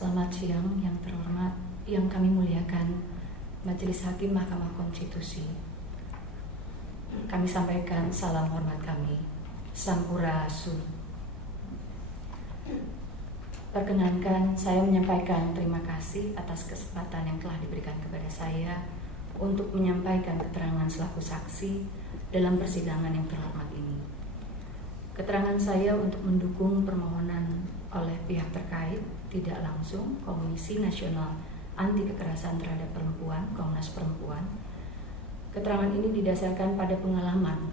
Selamat siang yang terhormat, yang kami muliakan Majelis Hakim Mahkamah Konstitusi. Kami sampaikan salam hormat kami, Sampurasun. Perkenankan saya menyampaikan terima kasih atas kesempatan yang telah diberikan kepada saya untuk menyampaikan keterangan selaku saksi dalam persidangan yang terhormat ini. Keterangan saya untuk mendukung permohonan oleh pihak terkait, tidak langsung Komisi Nasional Anti Kekerasan Terhadap Perempuan, Komnas Perempuan. Keterangan ini didasarkan pada pengalaman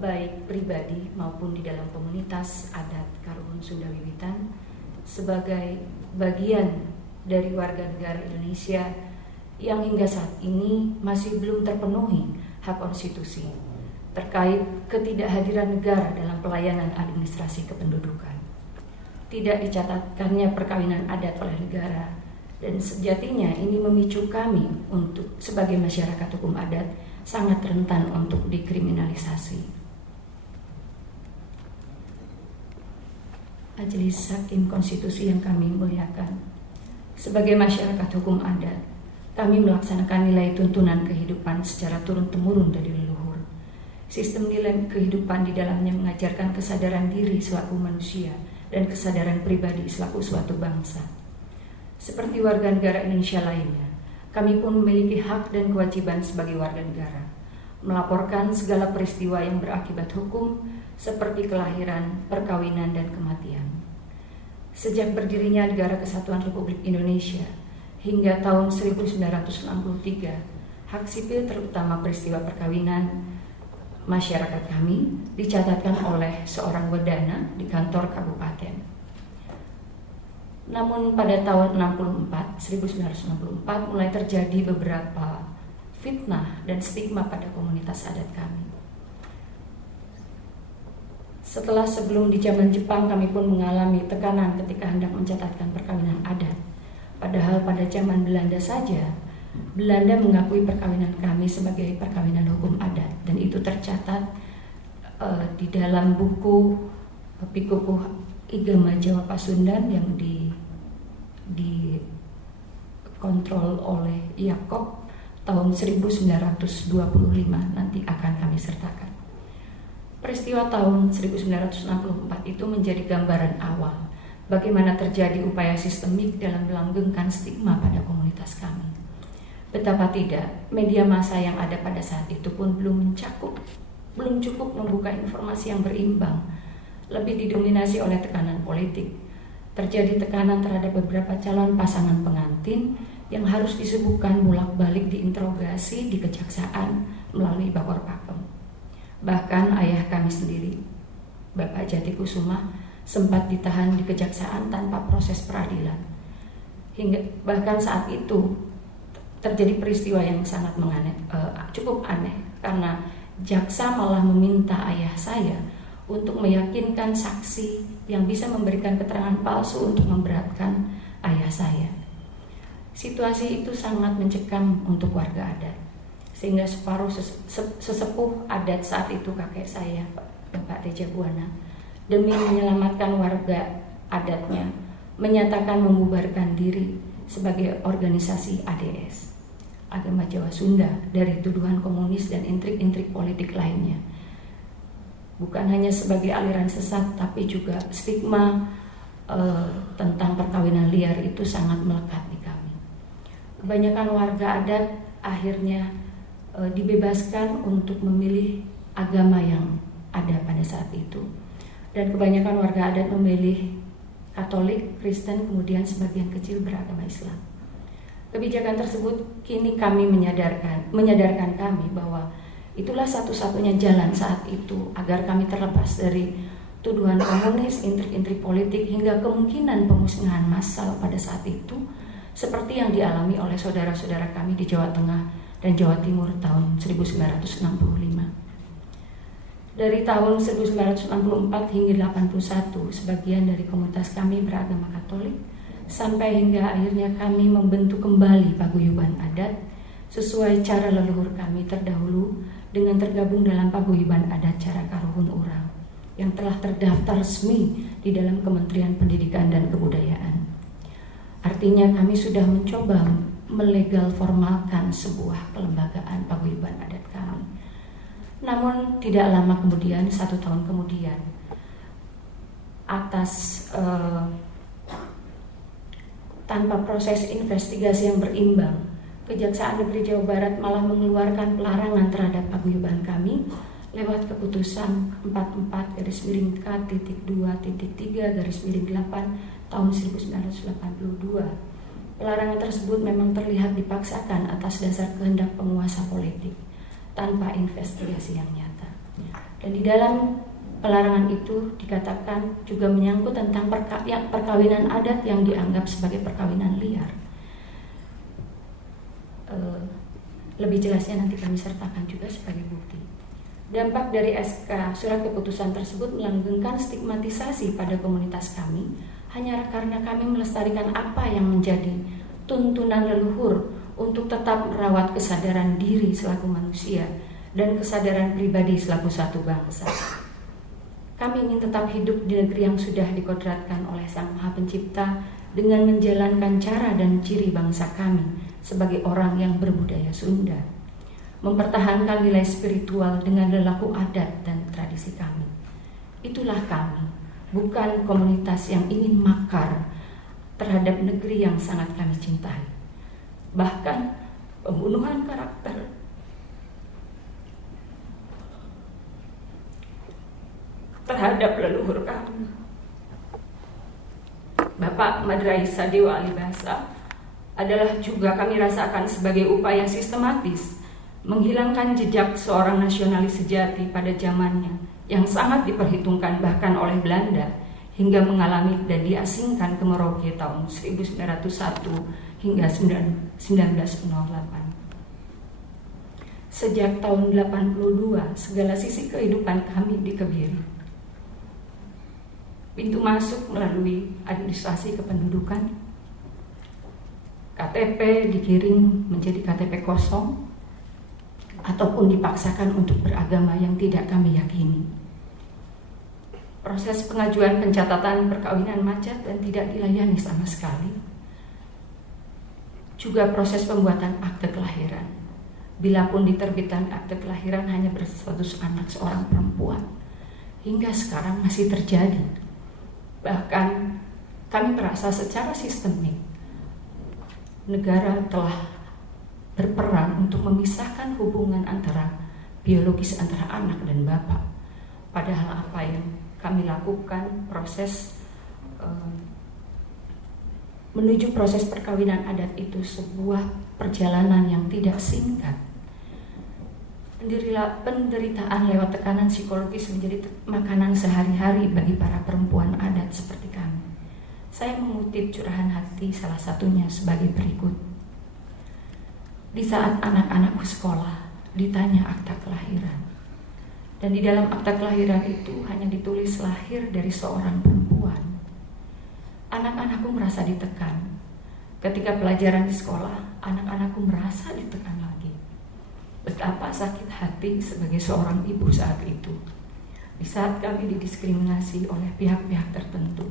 baik pribadi maupun di dalam komunitas adat Karuhun Sunda Wiwitan sebagai bagian dari warga negara Indonesia yang hingga saat ini masih belum terpenuhi hak konstitusi terkait ketidakhadiran negara dalam pelayanan administrasi kependudukan. Tidak dicatatkannya perkawinan adat oleh negara, dan sejatinya ini memicu kami untuk sebagai masyarakat hukum adat sangat rentan untuk dikriminalisasi. Majelis Hakim Konstitusi yang kami muliakan, sebagai masyarakat hukum adat, kami melaksanakan nilai tuntunan kehidupan secara turun-temurun dari leluhur. Sistem nilai kehidupan di dalamnya mengajarkan kesadaran diri selaku manusia dan kesadaran pribadi selaku suatu bangsa. Seperti warga negara Indonesia lainnya, kami pun memiliki hak dan kewajiban sebagai warga negara, melaporkan segala peristiwa yang berakibat hukum seperti kelahiran, perkawinan, dan kematian. Sejak berdirinya Negara Kesatuan Republik Indonesia hingga tahun 1963, hak sipil terutama peristiwa perkawinan masyarakat kami dicatatkan oleh seorang wedana di kantor kabupaten. Namun pada tahun 1964 mulai terjadi beberapa fitnah dan stigma pada komunitas adat kami. Setelah sebelum di zaman Jepang kami pun mengalami tekanan ketika hendak mencatatkan perkawinan adat. Padahal pada zaman Belanda saja, Belanda mengakui perkawinan kami sebagai perkawinan hukum adat, dan itu tercatat di dalam buku Pikukuh Igama Jawa Pasundan yang dikontrol oleh Yakob tahun 1925, nanti akan kami sertakan. Peristiwa tahun 1964 itu menjadi gambaran awal bagaimana terjadi upaya sistemik dalam melanggengkan stigma pada komunitas kami. Betapa tidak, media massa yang ada pada saat itu pun belum cukup membuka informasi yang berimbang, lebih didominasi oleh tekanan politik. Terjadi tekanan terhadap beberapa calon pasangan pengantin yang harus disebutkan bolak-balik diinterogasi di kejaksaan melalui Bapor Pakem. Bahkan ayah kami sendiri, Bapak Jati Kusuma, sempat ditahan di kejaksaan tanpa proses peradilan. Hingga bahkan saat itu terjadi peristiwa yang sangat cukup aneh, karena jaksa malah meminta ayah saya untuk meyakinkan saksi yang bisa memberikan keterangan palsu untuk memberatkan ayah saya. Situasi itu sangat mencekam untuk warga adat, sehingga separuh sesepuh adat saat itu kakek saya, Bapak Teja Buana, demi menyelamatkan warga adatnya, menyatakan membubarkan diri sebagai organisasi ADS, Agama Jawa Sunda, dari tuduhan komunis dan intrik-intrik politik lainnya. Bukan hanya sebagai aliran sesat, tapi juga stigma tentang perkawinan liar itu sangat melekat di kami. Kebanyakan warga adat akhirnya dibebaskan untuk memilih agama yang ada pada saat itu, dan kebanyakan warga adat memilih Katolik, Kristen, kemudian sebagian kecil beragama Islam. Kebijakan tersebut kini kami menyadarkan kami bahwa itulah satu-satunya jalan saat itu agar kami terlepas dari tuduhan komunis, intrik-intrik politik, hingga kemungkinan pemusnahan massal pada saat itu, seperti yang dialami oleh saudara-saudara kami di Jawa Tengah dan Jawa Timur tahun 1965. Dari tahun 1964 hingga 81, sebagian dari komunitas kami beragama Katolik, sampai hingga akhirnya kami membentuk kembali paguyuban adat sesuai cara leluhur kami terdahulu dengan tergabung dalam paguyuban adat cara Karuhun Urang yang telah terdaftar resmi di dalam Kementerian Pendidikan dan Kebudayaan. Artinya kami sudah mencoba melegal formalkan sebuah kelembagaan paguyuban adat kami. Namun tidak lama kemudian, 1 tahun kemudian, atas tanpa proses investigasi yang berimbang, Kejaksaan Negeri Jawa Barat malah mengeluarkan pelarangan terhadap paguyuban kami lewat keputusan 44K.2.3/8 tahun 1982. Pelarangan tersebut memang terlihat dipaksakan atas dasar kehendak penguasa politik tanpa investigasi yang nyata. Dan di dalam pelarangan itu dikatakan juga menyangkut tentang perkawinan adat yang dianggap sebagai perkawinan liar. Lebih jelasnya nanti kami sertakan juga sebagai bukti. Dampak dari SK surat keputusan tersebut melanggengkan stigmatisasi pada komunitas kami hanya karena kami melestarikan apa yang menjadi tuntunan leluhur untuk tetap merawat kesadaran diri selaku manusia dan kesadaran pribadi selaku satu bangsa. Kami ingin tetap hidup di negeri yang sudah dikodratkan oleh Sang Maha Pencipta dengan menjalankan cara dan ciri bangsa kami sebagai orang yang berbudaya Sunda, mempertahankan nilai spiritual dengan lelaku adat dan tradisi kami. Itulah kami, bukan komunitas yang ingin makar terhadap negeri yang sangat kami cintai. Bahkan pembunuhan karakter terhadap leluhur kami, Bapak Madraisa Dewa Alibasa, adalah juga kami rasakan sebagai upaya sistematis menghilangkan jejak seorang nasionalis sejati pada zamannya yang sangat diperhitungkan bahkan oleh Belanda hingga mengalami dan diasingkan ke Merauke tahun 1901 hingga 1908. Sejak tahun 82, segala sisi kehidupan kami dikebiri. Pintu masuk melalui administrasi kependudukan, KTP dikirim menjadi KTP kosong, ataupun dipaksakan untuk beragama yang tidak kami yakini. Proses pengajuan pencatatan perkawinan macet dan tidak dilayani sama sekali. Juga proses pembuatan akte kelahiran. Bila pun diterbitkan akte kelahiran hanya berstatus anak seorang perempuan. Hingga sekarang masih terjadi. Bahkan kami merasa secara sistemik negara telah berperan untuk memisahkan hubungan antara biologis antara anak dan bapak. Padahal apa yang kami lakukan proses menuju proses perkawinan adat itu sebuah perjalanan yang tidak singkat. Penderitaan lewat tekanan psikologis menjadi makanan sehari-hari bagi para perempuan adat seperti kami. Saya mengutip curahan hati salah satunya sebagai berikut. Di saat anak-anakku sekolah, ditanya akta kelahiran. Dan di dalam akta kelahiran itu hanya ditulis lahir dari seorang perempuan. Anak-anakku merasa ditekan. Ketika pelajaran di sekolah, anak-anakku merasa ditekan lagi. Betapa sakit hati sebagai seorang ibu saat itu. Di saat kami didiskriminasi oleh pihak-pihak tertentu.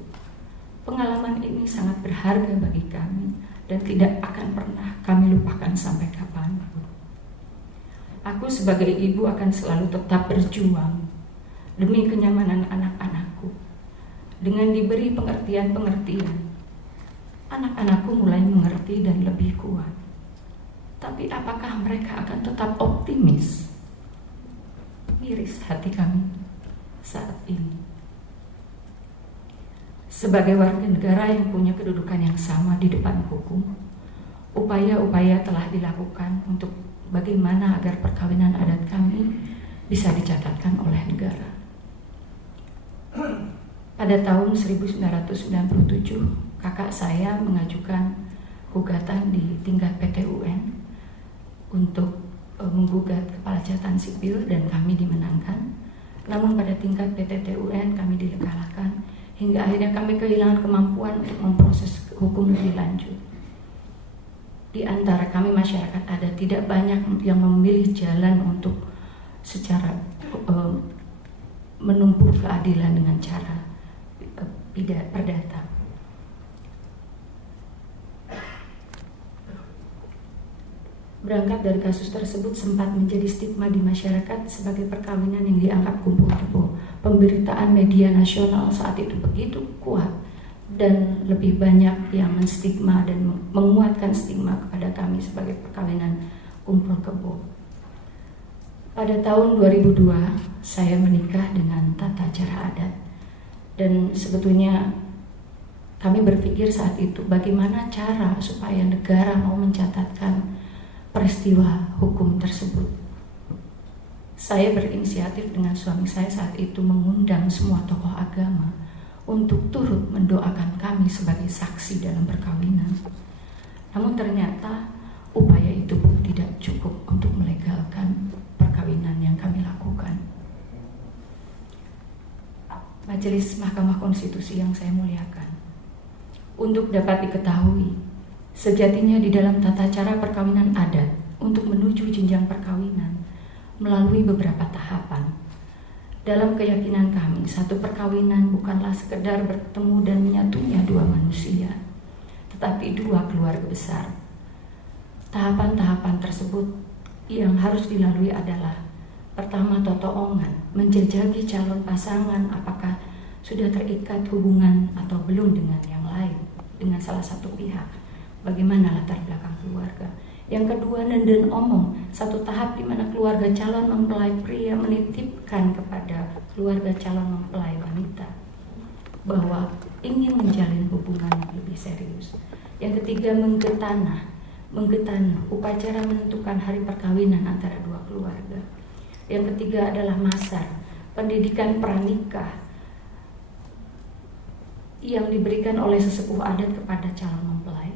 Pengalaman ini sangat berharga bagi kami dan tidak akan pernah kami lupakan sampai kapanpun. Aku sebagai ibu akan selalu tetap berjuang demi kenyamanan anak-anakku. Dengan diberi pengertian-pengertian, anak-anakku mulai mengerti dan lebih kuat. Tapi apakah mereka akan tetap optimis? Miris hati kami saat ini. Sebagai warga negara yang punya kedudukan yang sama di depan hukum, upaya-upaya telah dilakukan untuk bagaimana agar perkawinan adat kami bisa dicatatkan oleh negara. Pada tahun 1997, kakak saya mengajukan gugatan di tingkat PT UN untuk menggugat kepala catatan sipil dan kami dimenangkan. Namun pada tingkat PT TUN kami dikalahkan hingga akhirnya kami kehilangan kemampuan untuk memproses hukum lebih lanjut. Di antara kami masyarakat adat tidak banyak yang memilih jalan untuk secara menumpuk keadilan dengan cara perdata. Berangkat dari kasus tersebut sempat menjadi stigma di masyarakat sebagai perkawinan yang dianggap kumpul kebo. Pemberitaan media nasional saat itu begitu kuat dan lebih banyak yang menstigma dan menguatkan stigma kepada kami sebagai perkawinan kumpul kebo. Pada tahun 2002 saya menikah dengan tata cara adat, dan sebetulnya kami berpikir saat itu bagaimana cara supaya negara mau mencatatkan peristiwa hukum tersebut. Saya berinisiatif dengan suami saya saat itu mengundang semua tokoh agama untuk turut mendoakan kami sebagai saksi dalam perkawinan. Namun ternyata upaya itu pun tidak cukup untuk melegalkan perkawinan yang kami lakukan. Majelis Mahkamah Konstitusi yang saya muliakan, untuk dapat diketahui, sejatinya di dalam tata cara perkawinan adat untuk menuju jenjang perkawinan melalui beberapa tahapan. Dalam keyakinan kami, satu perkawinan bukanlah sekedar bertemu dan menyatunya dua manusia, tetapi dua keluarga besar. Tahapan-tahapan tersebut yang harus dilalui adalah: pertama, totoongan, menjajaki calon pasangan apakah sudah terikat hubungan atau belum dengan yang lain, dengan salah satu pihak. Bagaimana latar belakang keluarga. Yang kedua, nenden omong, satu tahap di mana keluarga calon mempelai pria menitipkan kepada keluarga calon mempelai wanita bahwa ingin menjalin hubungan yang lebih serius. Yang ketiga, menggetanah, upacara menentukan hari perkawinan antara dua keluarga. Yang ketiga adalah masar, pendidikan pranikah yang diberikan oleh sesepuh adat kepada calon mempelai.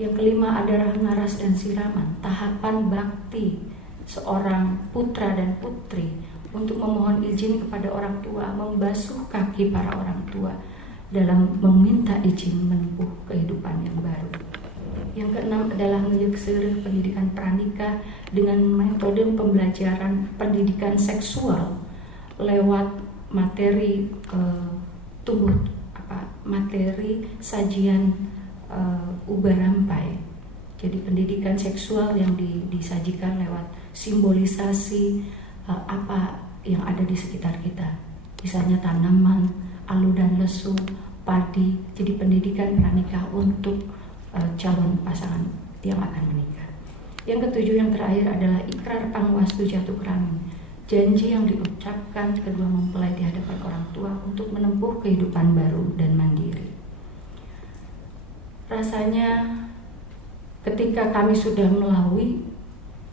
Yang kelima adalah ngaras dan siraman, tahapan bakti seorang putra dan putri untuk memohon izin kepada orang tua, membasuh kaki para orang tua dalam meminta izin menempuh kehidupan yang baru. Yang keenam adalah menyeksir pendidikan pranikah dengan metode pembelajaran pendidikan seksual lewat materi materi sajian ubah rampai. Jadi pendidikan seksual yang disajikan lewat simbolisasi apa yang ada di sekitar kita, misalnya tanaman, alu dan lesu, padi. Jadi pendidikan pranikah untuk calon pasangan yang akan menikah. Yang ketujuh, yang terakhir adalah ikrar pangwastu jatuh keramin, janji yang diucapkan kedua mempelai di hadapan orang tua untuk menempuh kehidupan baru dan mandiri. Rasanya ketika kami sudah melalui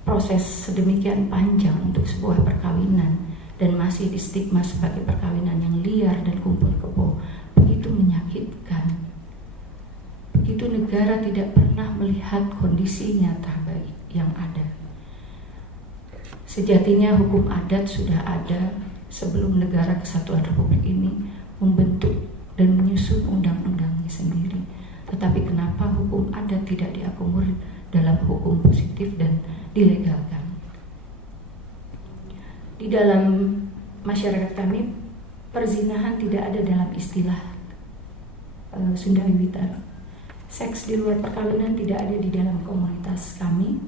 proses sedemikian panjang untuk sebuah perkawinan dan masih di stigma sebagai perkawinan yang liar dan kumpul kebo, begitu menyakitkan. Begitu negara tidak pernah melihat kondisi nyata yang ada. Sejatinya hukum adat sudah ada sebelum Negara Kesatuan Republik ini membentuk dan menyusun undang-undangnya sendiri. Tetapi kenapa hukum adat tidak diakomodir dalam hukum positif dan dilegalkan? Di dalam masyarakat kami, perzinahan tidak ada dalam istilah Sunda Wiwitan. Seks di luar perkawinan tidak ada di dalam komunitas kami.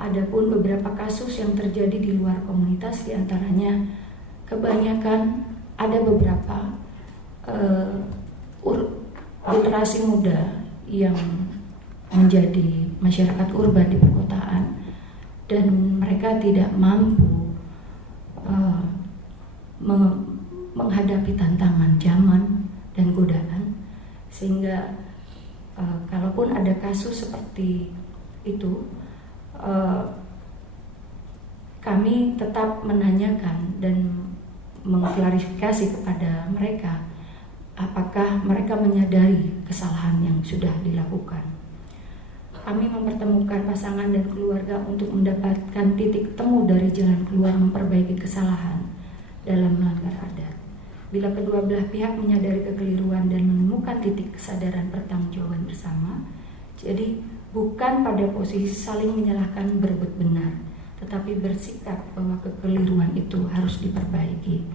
Adapun beberapa kasus yang terjadi di luar komunitas, diantaranya kebanyakan ada beberapa generasi muda yang menjadi masyarakat urban di perkotaan dan mereka tidak mampu menghadapi tantangan zaman dan godaan, sehingga kalaupun ada kasus seperti itu, kami tetap menanyakan dan mengklarifikasi kepada mereka apakah mereka menyadari kesalahan yang sudah dilakukan. Kami mempertemukan pasangan dan keluarga untuk mendapatkan titik temu dari jalan keluar memperbaiki kesalahan dalam melanggar adat. Bila kedua belah pihak menyadari kekeliruan dan menemukan titik kesadaran pertanggungjawaban bersama, jadi bukan pada posisi saling menyalahkan berebut benar, tetapi bersikap bahwa kekeliruan itu harus diperbaiki.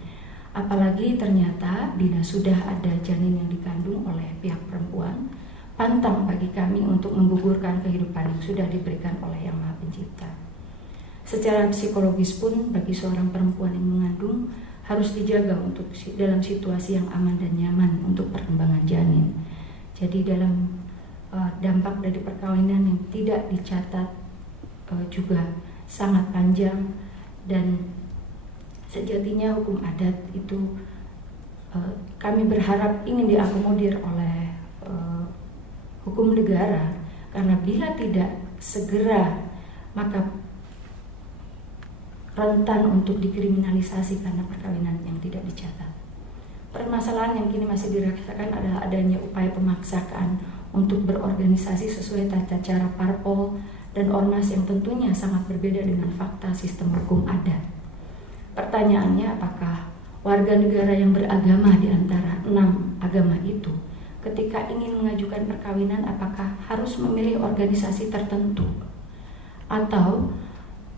Apalagi ternyata bila sudah ada janin yang dikandung oleh pihak perempuan, pantang bagi kami untuk menggugurkan kehidupan yang sudah diberikan oleh Yang Maha Pencipta. Secara psikologis pun bagi seorang perempuan yang mengandung harus dijaga untuk dalam situasi yang aman dan nyaman untuk perkembangan janin. Jadi dalam dampak dari perkawinan yang tidak dicatat juga sangat panjang, dan sejatinya hukum adat itu kami berharap ingin diakomodir oleh hukum negara, karena bila tidak segera maka rentan untuk dikriminalisasi karena perkawinan yang tidak dicatat. Permasalahan yang kini masih dirasakan adalah adanya upaya pemaksaan untuk berorganisasi sesuai tata cara parpol dan ormas yang tentunya sangat berbeda dengan fakta sistem hukum adat. Pertanyaannya, apakah warga negara yang beragama di antara 6 agama itu ketika ingin mengajukan perkawinan apakah harus memilih organisasi tertentu, atau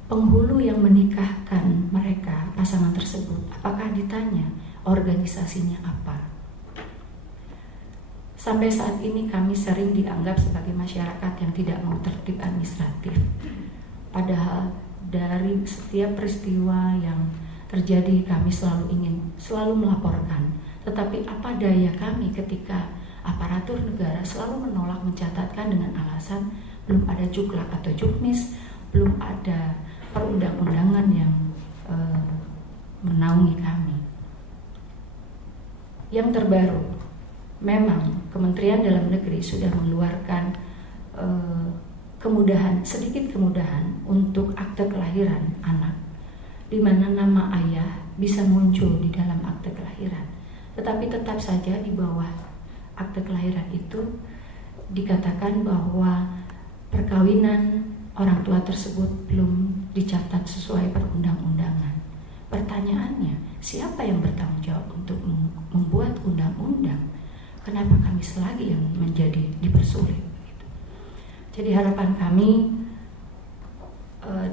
penghulu yang menikahkan mereka, pasangan tersebut, apakah ditanya organisasinya apa? Sampai saat ini kami sering dianggap sebagai masyarakat yang tidak mau tertib administratif. Padahal dari setiap peristiwa yang terjadi kami selalu melaporkan. Tetapi apa daya kami ketika aparatur negara selalu menolak mencatatkan dengan alasan belum ada juklak atau juknis, belum ada perundang-undangan yang menaungi kami. Yang terbaru, memang Kementerian Dalam Negeri sudah mengeluarkan sedikit kemudahan untuk akte kelahiran anak, di mana nama ayah bisa muncul di dalam akte kelahiran. Tetapi tetap saja di bawah akte kelahiran itu dikatakan bahwa perkawinan orang tua tersebut belum dicatat sesuai perundang-undangan. Pertanyaannya, siapa yang bertanggung jawab untuk membuat undang-undang? Kenapa kami selagi yang menjadi dipersulit? Jadi harapan kami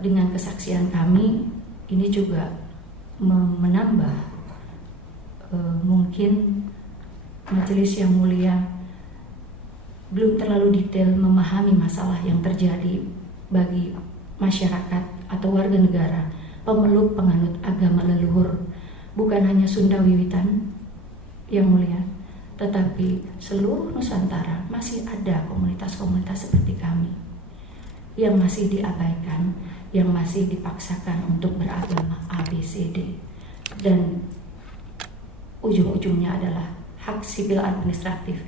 dengan kesaksian kami ini juga menambah mungkin majelis yang mulia belum terlalu detail memahami masalah yang terjadi bagi masyarakat atau warga negara pemeluk penganut agama leluhur, bukan hanya Sunda Wiwitan yang mulia, tetapi seluruh Nusantara masih ada komunitas-komunitas seperti kami yang masih diabaikan, yang masih dipaksakan untuk beragama ABCD, dan ujung-ujungnya adalah hak sipil administratif,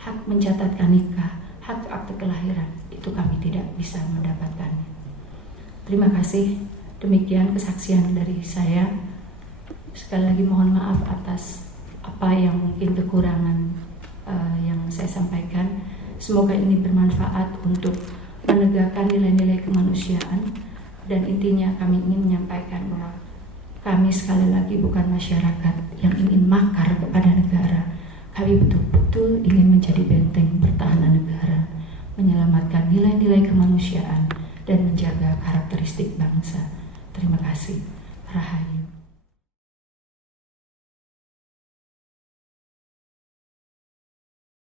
hak mencatatkan nikah, hak akte kelahiran, itu kami tidak bisa mendapatkannya. Terima kasih, demikian kesaksian dari saya. Sekali lagi mohon maaf atas apa yang mungkin kekurangan yang saya sampaikan. Semoga ini bermanfaat untuk menegakkan nilai-nilai kemanusiaan, dan intinya kami ingin menyampaikan bahwa kami sekali lagi bukan masyarakat yang ingin makar kepada negara. Kami betul-betul ingin menjadi benteng pertahanan negara, menyelamatkan nilai-nilai kemanusiaan dan menjaga karakteristik bangsa. Terima kasih. Rahayu.